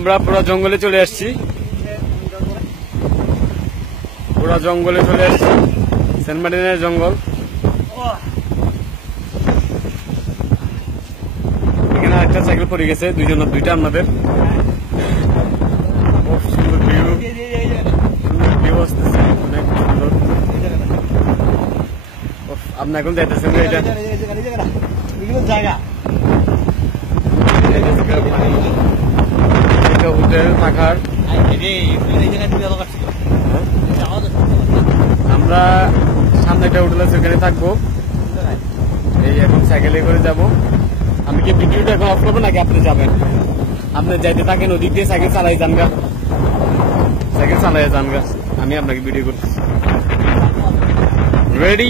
আমরা পুরো জঙ্গলে চলে আসছি, সেন্ট মার্টিনের জঙ্গল। এখানে একটা সাইকেল পড়ে গেছে, দুইটা আমাদের। সুন্দর ভিউ আসতেছে, অনেক সুন্দর। আপনি এখন যাইতেছেন এটা হোটেল থাকার। আমরা সামনে একটা হোটেল আছে, ওখানে থাকবো। এই এখন সাইকেলে করে যাব। আমি কি ভিডিওটা এখন অফ করবো নাকি আপনি যাবেন? আপনি যাইতে থাকেন, ওদিক দিয়ে সাইকেল চালাই যান গা, আমি আপনাকে ভিডিও করতেছি। রেডি?